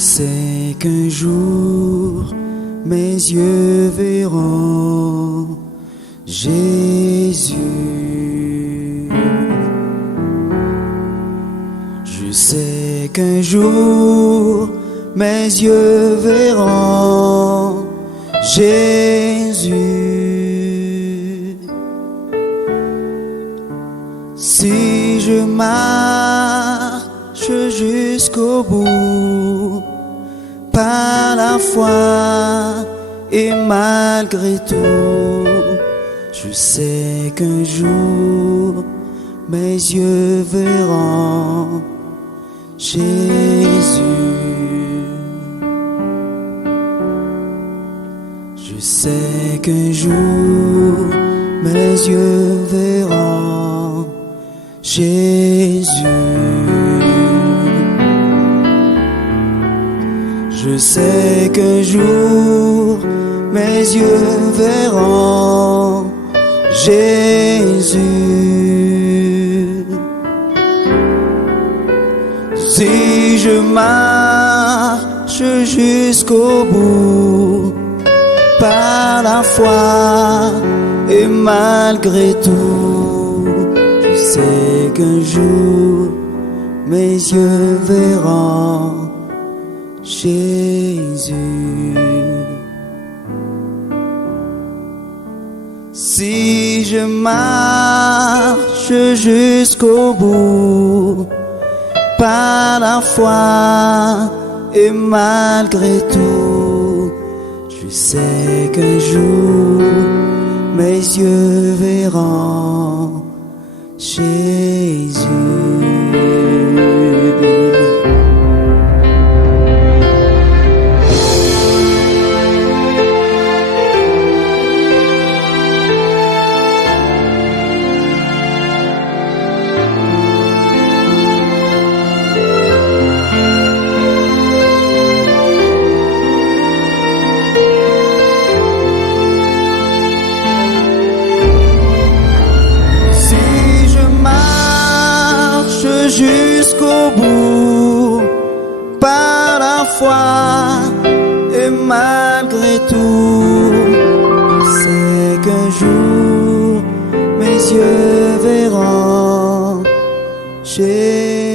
sais qu'un jour mes yeux verront Jésus. Je sais qu'un jour mes yeux verront Jésus. Si je marche jusqu'au bout, par la foi et malgré tout, je sais qu'un jour mes yeux verront Jésus. Je sais qu'un jour mes yeux verront Jésus. Je sais qu'un jour mes yeux verront Jésus. Si je marche jusqu'au bout, par la foi et malgré tout, je sais qu'un jour mes yeux verront Jésus. Si je marche jusqu'au bout, par la foi et malgré tout, je sais qu'un jour mes yeux verront Jésus. Jusqu'au bout, par la foi et malgré tout, je sais qu'un jour mes yeux verront Jésus.